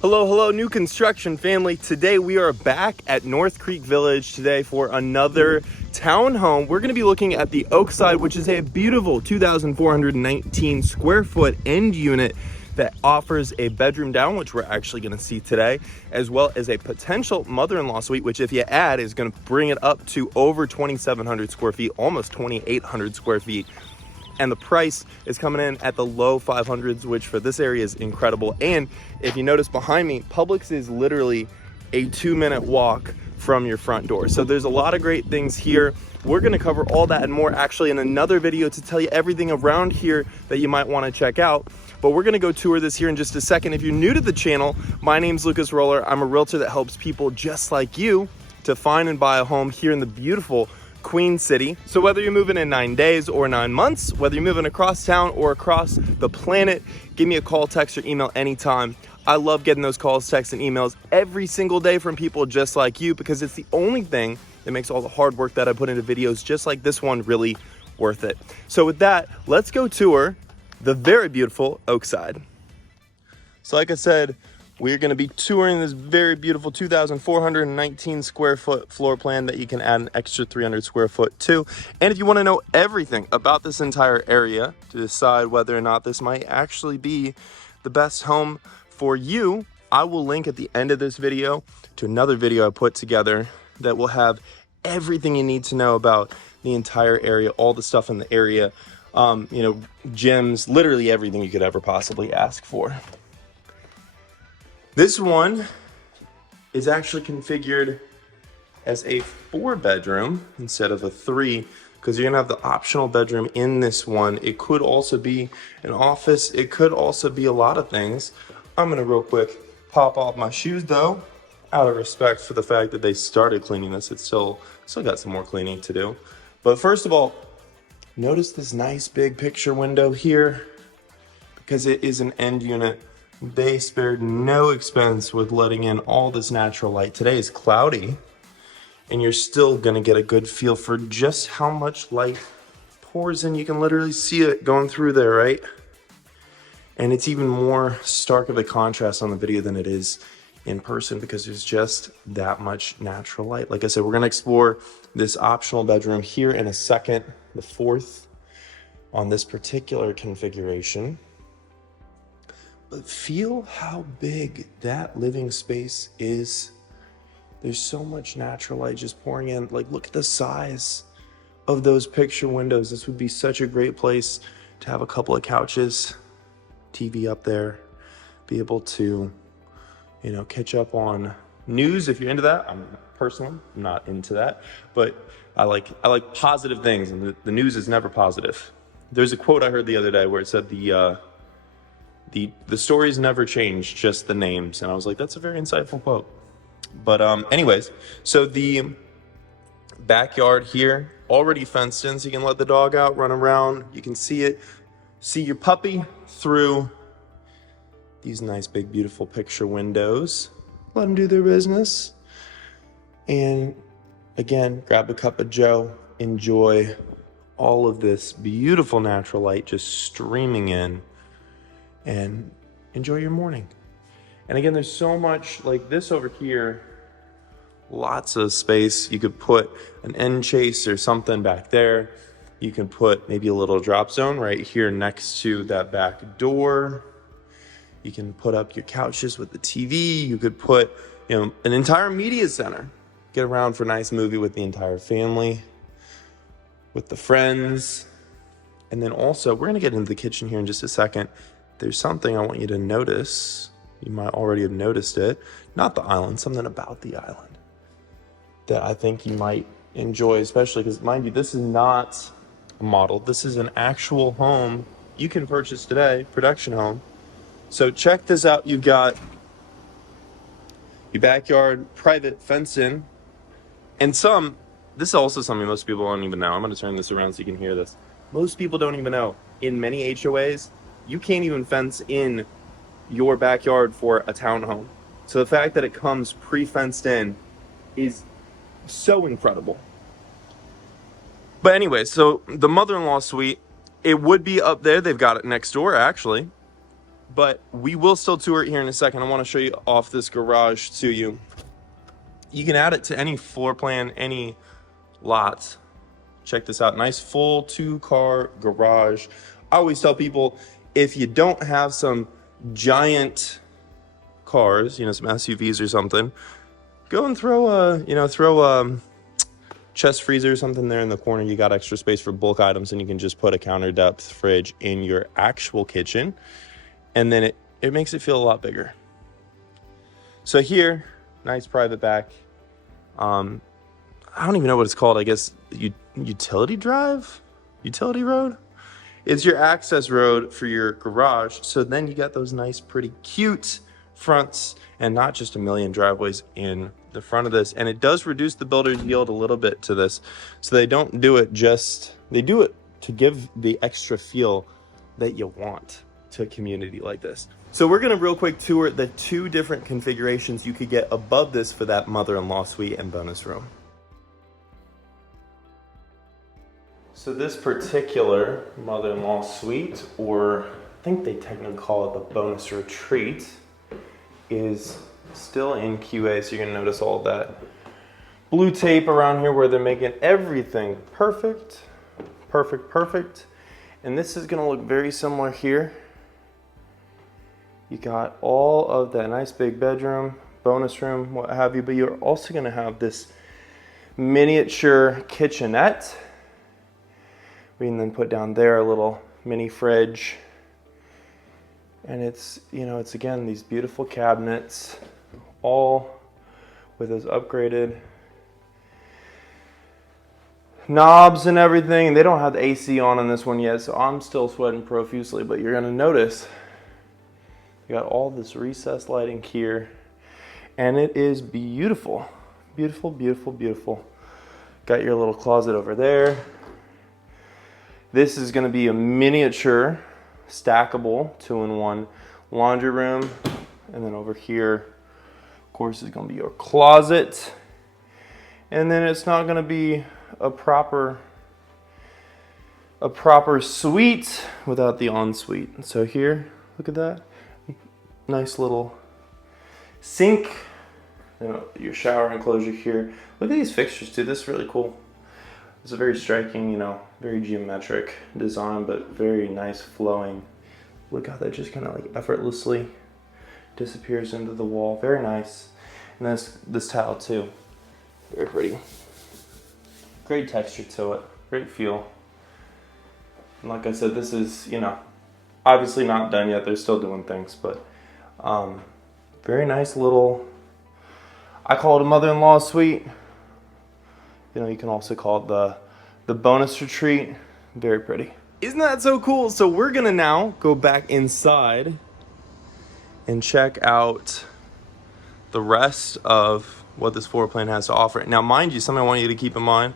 Hello, new construction family. Today we are back at North Creek Village today for another townhome. We're going to be looking at the Oakside, which is a beautiful 2,419 square foot end unit that offers a bedroom down, which we're actually going to see today, as well as a potential mother-in-law suite, which if you add is going to bring it up to over 2,700 square feet, almost 2,800 square feet. And the price is coming in at the low 500s, which for this area is incredible. And if you notice behind me, Publix is literally a 2-minute walk from your front door. So there's a lot of great things here. We're gonna cover all that and more actually in another video to tell you everything around here that you might wanna check out. But we're gonna go tour this here in just a second. If you're new to the channel, my name's Lucas Roller. I'm a realtor that helps people just like you to find and buy a home here in the beautiful Queen City. So whether you're moving in 9 days or 9 months, whether you're moving across town or across the planet, give me a call, text, or email anytime. I love getting those calls, texts, and emails every single day from people just like you because it's the only thing that makes all the hard work that I put into videos just like this one really worth it. So with that, let's go tour the very beautiful Oakside. So like I said, we're going to be touring this very beautiful 2,419 square foot floor plan that you can add an extra 300 square foot to. And if you want to know everything about this entire area to decide whether or not this might actually be the best home for you, I will link at the end of this video to another video I put together that will have everything you need to know about the entire area, all the stuff in the area, gyms, literally everything you could ever possibly ask for. This one is actually configured as a 4-bedroom instead of a 3 because you're gonna have the optional bedroom in this one. It could also be an office. It could also be a lot of things. I'm gonna real quick pop off my shoes though, out of respect for the fact that they started cleaning this. It's still got some more cleaning to do. But first of all, notice this nice big picture window here because it is an end unit. They spared no expense with letting in all this natural light. Today is cloudy, and you're still gonna get a good feel for just how much light pours in. You can literally see it going through there, right? And it's even more stark of a contrast on the video than it is in person because there's just that much natural light. Like I said, we're gonna explore this optional bedroom here in a second, the 4th on this particular configuration. But feel how big that living space is. There's so much natural light just pouring in. Like, look at the size of those picture windows. This would be such a great place to have a couple of couches, TV up there, be able to, catch up on news if you're into that. I'm personally not into that, but I like positive things, and the news is never positive. There's a quote I heard the other day where it said the stories never change, just the names. And I was like, that's a very insightful quote. But anyways, so the backyard here, already fenced in, so you can let the dog out, run around. You can see your puppy through these nice, big, beautiful picture windows. Let them do their business. And again, grab a cup of joe, enjoy all of this beautiful natural light just streaming in, and enjoy your morning. And again, there's so much like this over here, lots of space. You could put an end chase or something back there. You can put maybe a little drop zone right here next to that back door. You can put up your couches with the TV. You could put, an entire media center. Get around for a nice movie with the entire family, with the friends. And then also, we're gonna get into the kitchen here in just a second. There's something I want you to notice. You might already have noticed it. Not the island, something about the island that I think you might enjoy, especially because, mind you, this is not a model. This is an actual home you can purchase today, production home. So check this out. You've got your backyard, private fence in, and this is also something most people don't even know. I'm going to turn this around so you can hear this. Most people don't even know. In many HOAs, you can't even fence in your backyard for a townhome. So the fact that it comes pre-fenced in is so incredible. But anyway, so the mother-in-law suite, it would be up there. They've got it next door, actually. but we will still tour it here in a second. I want to show you off this garage to you. You can add it to any floor plan, any lot. Check this out. Nice full 2-car garage. I always tell people, if you don't have some giant cars, some SUVs or something, go and throw a chest freezer or something there in the corner. You got extra space for bulk items, and you can just put a counter depth fridge in your actual kitchen, and then it makes it feel a lot bigger. So here, nice private back. I don't even know what it's called. I guess utility road. It's your access road for your garage. So then you got those nice, pretty cute fronts, and not just a million driveways in the front of this. And it does reduce the builder's yield a little bit to this. So they don't do it they do it to give the extra feel that you want to a community like this. So we're gonna real quick tour the 2 different configurations you could get above this for that mother-in-law suite and bonus room. So this particular mother-in-law suite, or I think they technically call it the bonus retreat, is still in QA. So you're gonna notice all that blue tape around here where they're making everything perfect. And this is gonna look very similar here. You got all of that nice big bedroom, bonus room, what have you, but you're also gonna have this miniature kitchenette. We can then put down there a little mini fridge. And it's again, these beautiful cabinets, all with those upgraded knobs and everything. They don't have the AC on this one yet, so I'm still sweating profusely, but you're gonna notice you got all this recessed lighting here, and it is beautiful. Beautiful. Got your little closet over there. This is gonna be a miniature, stackable 2-in-1 laundry room. And then over here, of course, is gonna be your closet. And then it's not gonna be a proper suite without the ensuite. So here, look at that. Nice little sink, your shower enclosure here. Look at these fixtures too. This is really cool. It's a very striking, very geometric design, but very nice flowing. Look how that just kind of like effortlessly disappears into the wall. Very nice. And this tile too. Very pretty. Great texture to it. Great feel. And like I said, this is, obviously not done yet. They're still doing things, but very nice little, I call it a mother-in-law suite. You can also call it the bonus retreat. Very pretty. Isn't that so cool? So we're gonna now go back inside and check out the rest of what this floor plan has to offer. Now, mind you, something I want you to keep in mind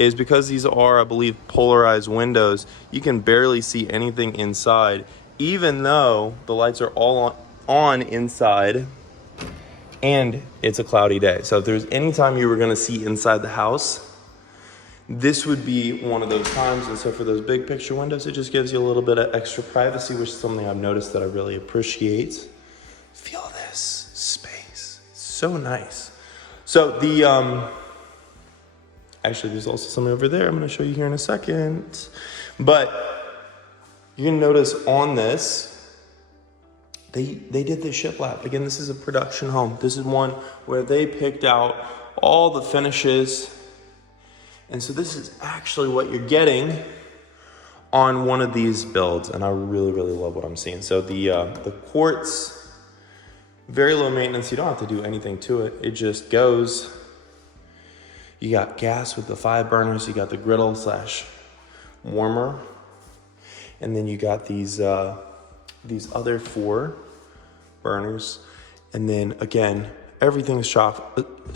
is because these are, I believe, polarized windows, you can barely see anything inside, even though the lights are all on inside and it's a cloudy day. So if there's any time you were gonna see inside the house, this would be one of those times. And so for those big picture windows, it just gives you a little bit of extra privacy, which is something I've noticed that I really appreciate. Feel this space, it's so nice. So actually there's also something over there I'm gonna show you here in a second. But you're gonna notice on this, they did the shiplap. Again, this is a production home. This is one where they picked out all the finishes. And so this is actually what you're getting on one of these builds. And I really, really love what I'm seeing. So the quartz, very low maintenance. You don't have to do anything to it. It just goes. You got gas with the 5 burners. You got the griddle / warmer. And then you got these other 4 burners. And then again, everything's soft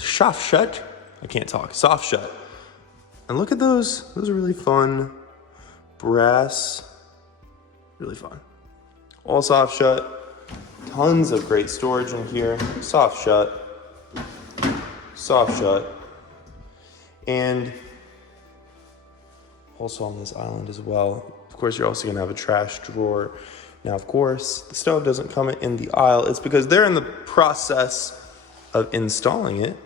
shut. I can't talk. Soft shut. And look at those. Those are really fun. Brass. Really fun. All soft shut. Tons of great storage in here. Soft shut. Soft shut. And also on this island as well. Of course, you're also going to have a trash drawer. Now, of course, the stove doesn't come in the aisle. It's because they're in the process of installing it.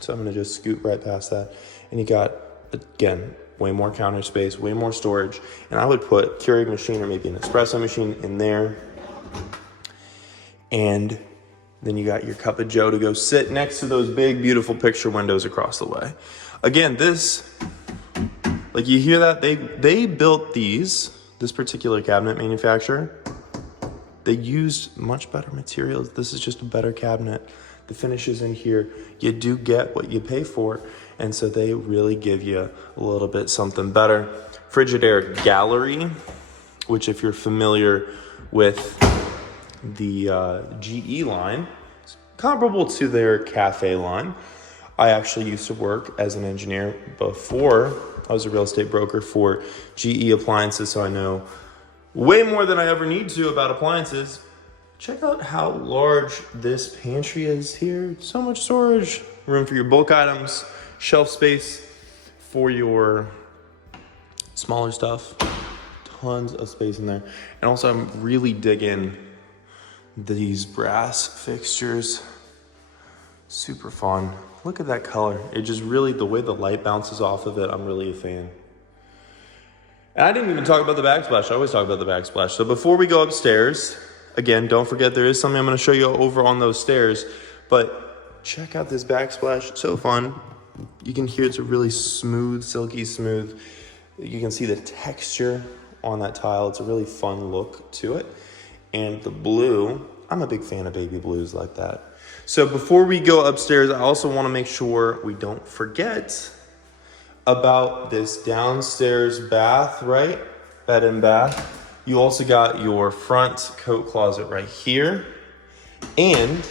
So I'm gonna just scoot right past that. And you got, again, way more counter space, way more storage. And I would put Keurig machine or maybe an espresso machine in there. And then you got your cup of joe to go sit next to those big, beautiful picture windows across the way. Again, this, like you hear that? They built this particular cabinet manufacturer. They used much better materials. This is just a better cabinet. The finishes in here, you do get what you pay for. And so they really give you a little bit something better. Frigidaire Gallery, which if you're familiar with the GE line, it's comparable to their cafe line. I actually used to work as an engineer before I was a real estate broker for GE appliances, so I know way more than I ever need to about appliances. Check out how large this pantry is here. So much storage, room for your bulk items, shelf space for your smaller stuff, tons of space in there. And also I'm really digging these brass fixtures, super fun. Look at that color. It just really, the way the light bounces off of it, I'm really a fan. And I didn't even talk about the backsplash. I always talk about the backsplash. So before we go upstairs, again, don't forget there is something I'm gonna show you over on those stairs, but check out this backsplash, so fun. You can hear it's a really smooth, silky smooth. You can see the texture on that tile. It's a really fun look to it. And the blue, I'm a big fan of baby blues like that. So before we go upstairs, I also wanna make sure we don't forget about this downstairs bath, right? Bed and bath. You also got your front coat closet right here. And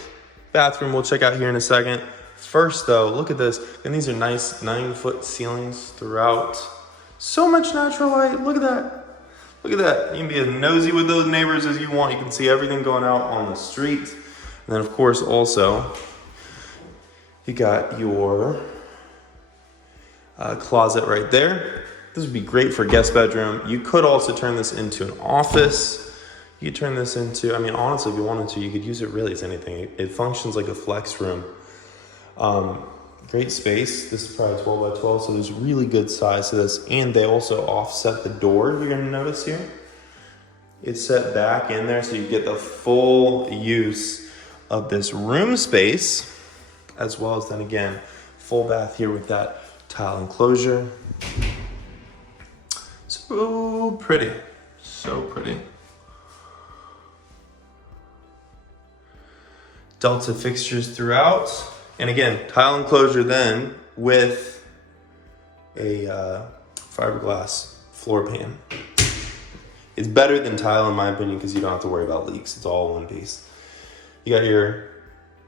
bathroom we'll check out here in a second. First though, look at this. And these are nice 9-foot ceilings throughout. So much natural light, look at that. Look at that. You can be as nosy with those neighbors as you want. You can see everything going out on the street. And then of course also, you got your closet right there. This would be great for guest bedroom. You could also turn this into an office. You could turn this into, I mean, honestly, if you wanted to, you could use it really as anything. It functions like a flex room. Great space. This is probably 12 by 12, so there's really good size to this. And they also offset the door, you're gonna notice here. It's set back in there, so you get the full use of this room space, as well as then again, full bath here with that tile enclosure. So pretty, so pretty. Delta fixtures throughout. And again, tile enclosure then with a fiberglass floor pan. It's better than tile in my opinion because you don't have to worry about leaks. It's all one piece. You got your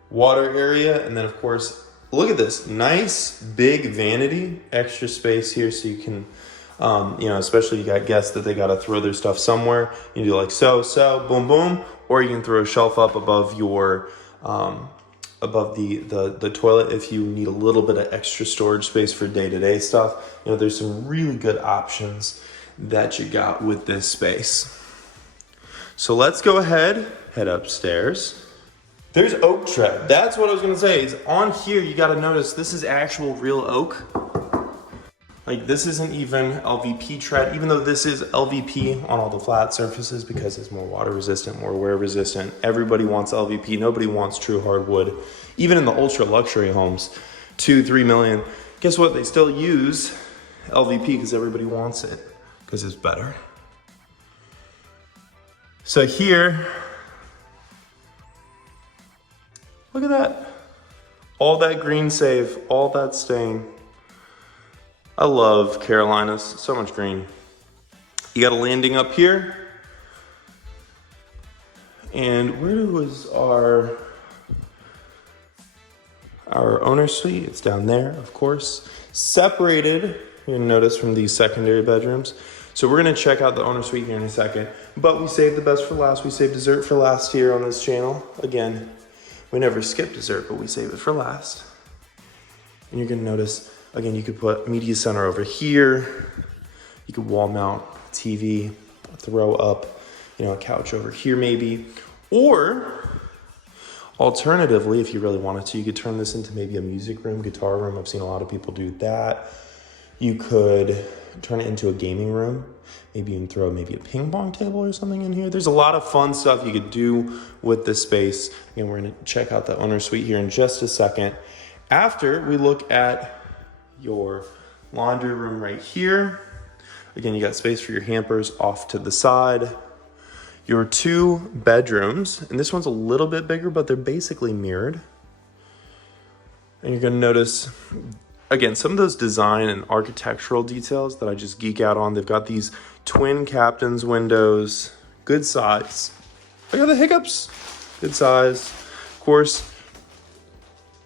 water area, and then of course, look at this nice big vanity, extra space here so you can, you know, especially you got guests that they got to throw their stuff somewhere. You can do like so, boom, boom, or you can throw a shelf up above your, above the toilet if you need a little bit of extra storage space for day-to-day stuff. You know, there's some really good options that you got with this space. So let's go ahead, head upstairs. There's oak tread. That's what I was gonna say. Is on here, you gotta notice this is actual real oak. Like this isn't even LVP tread, even though this is LVP on all the flat surfaces because it's more water resistant, more wear resistant. Everybody wants LVP. Nobody wants true hardwood. Even in the ultra luxury homes, 2-3 million. Guess what? They still use LVP because everybody wants it because it's better. So here, look at that. All that green save, all that stain. I love Carolinas, so much green. You got a landing up here. And where was our owner's suite? It's down there, of course. Separated, you're gonna notice, from these secondary bedrooms. So we're gonna check out the owner's suite here in a second. But we saved the best for last. We saved dessert for last here on this channel. Again, we never skip dessert, but we save it for last. And you're gonna notice, again, you could put media center over here. You could wall mount TV, throw up you know, a couch over here maybe. Or alternatively, if you really wanted to, you could turn this into maybe a music room, guitar room. I've seen a lot of people do that. You could turn it into a gaming room. Maybe you can throw maybe a ping pong table or something in here. There's a lot of fun stuff you could do with this space. And we're gonna check out the owner suite here in just a second. After we look at your laundry room right here. Again, you got space for your hampers off to the side. Your 2 bedrooms, and this one's a little bit bigger, but they're basically mirrored. And you're gonna notice, again, some of those design and architectural details that I just geek out on. They've got these twin captain's windows, good size. I got the hiccups, good size. Of course,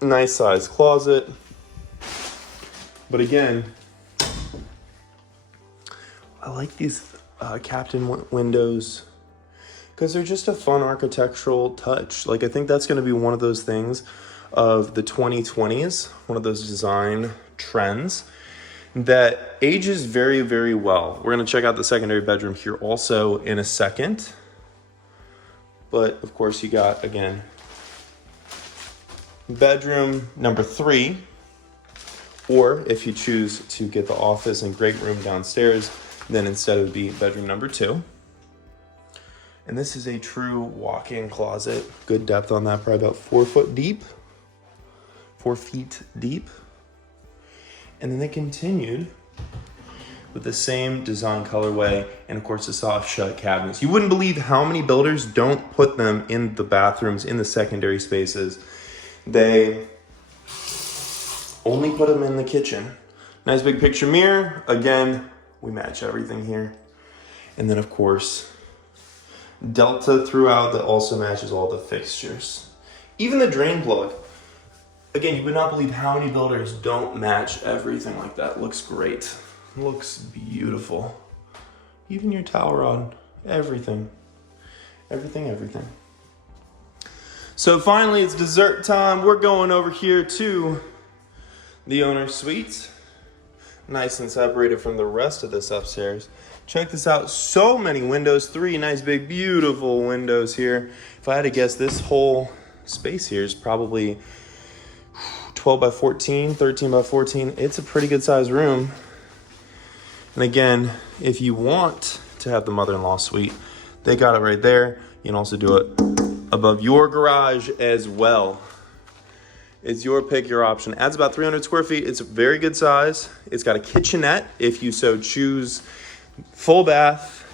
nice size closet. But again, I like these captain windows because they're just a fun architectural touch. Like, I think that's going to be one of those things of the 2020s, one of those design trends that ages very, very well. We're going to check out the secondary bedroom here also in a second. But of course you got, again, bedroom number 3, or if you choose to get the office and great room downstairs, then instead it would be bedroom number 2. And this is a true walk-in closet. Good depth on that, probably about 4 feet deep. And then they continued with the same design colorway and of course the soft shut cabinets. You wouldn't believe how many builders don't put them in the bathrooms, in the secondary spaces. They only put them in the kitchen. Nice big picture mirror. Again, we match everything here. And then of course, Delta throughout that also matches all the fixtures. Even the drain plug. Again, you would not believe how many builders don't match everything like that. Looks great. Looks beautiful. Even your towel rod, everything. Everything. So finally, it's dessert time. We're going over here to the owner's suite. Nice and separated from the rest of this upstairs. Check this out. So many windows. 3 nice, big, beautiful windows here. If I had to guess, this whole space here is probably 12 by 14, 13 by 14. It's a pretty good size room. And again, if you want to have the mother-in-law suite, they got it right there. You can also do it above your garage as well. It's your pick, your option. Adds about 300 square feet. It's a very good size. It's got a kitchenette if you so choose. Full bath.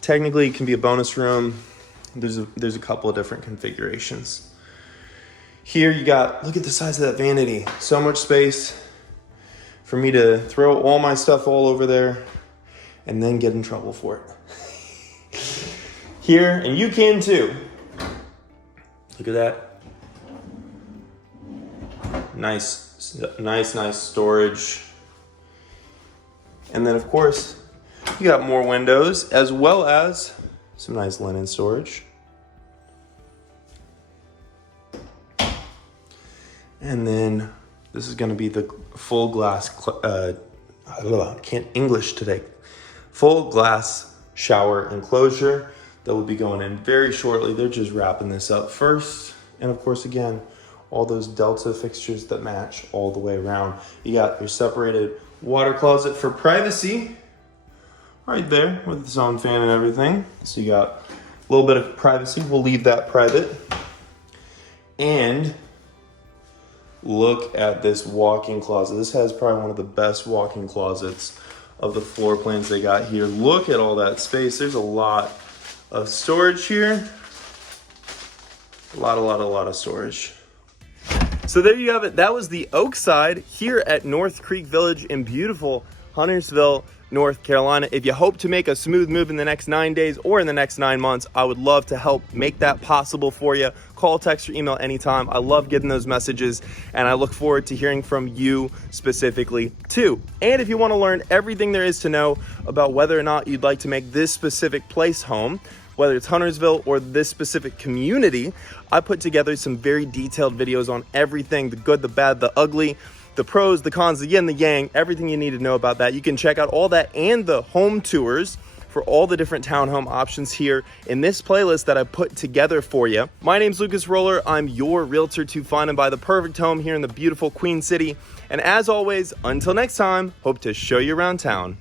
Technically, it can be a bonus room. There's a couple of different configurations. Here you got, look at the size of that vanity. So much space for me to throw all my stuff all over there and then get in trouble for it. Here, and you can too. Look at that. Nice storage. And then of course, you got more windows as well as some nice linen storage. And then this is going to be the full glass, I can't English today. Full glass shower enclosure that will be going in very shortly. They're just wrapping this up first. And of course, again, all those Delta fixtures that match all the way around. You got your separated water closet for privacy right there with its own fan and everything. So you got a little bit of privacy. We'll leave that private. And look at this walk-in closet. This has probably one of the best walk-in closets of the floor plans they got here. Look at all that space. There's a lot of storage here. A lot of storage. So there you have it. That was the Oakside here at North Creek Village in beautiful Huntersville, North Carolina. If you hope to make a smooth move in the next 9 days or in the next 9 months, I would love to help make that possible for you. Call, text, or email anytime. I love getting those messages, and I look forward to hearing from you specifically too. And if you want to learn everything there is to know about whether or not you'd like to make this specific place home, whether it's Huntersville or this specific community, I put together some very detailed videos on everything, the good, the bad, the ugly, the pros, the cons, the yin, the yang, everything you need to know about that. You can check out all that and the home tours for all the different townhome options here in this playlist that I put together for you. My name's Lucas Roller. I'm your realtor to find and buy the perfect home here in the beautiful Queen City. And as always, until next time, hope to show you around town.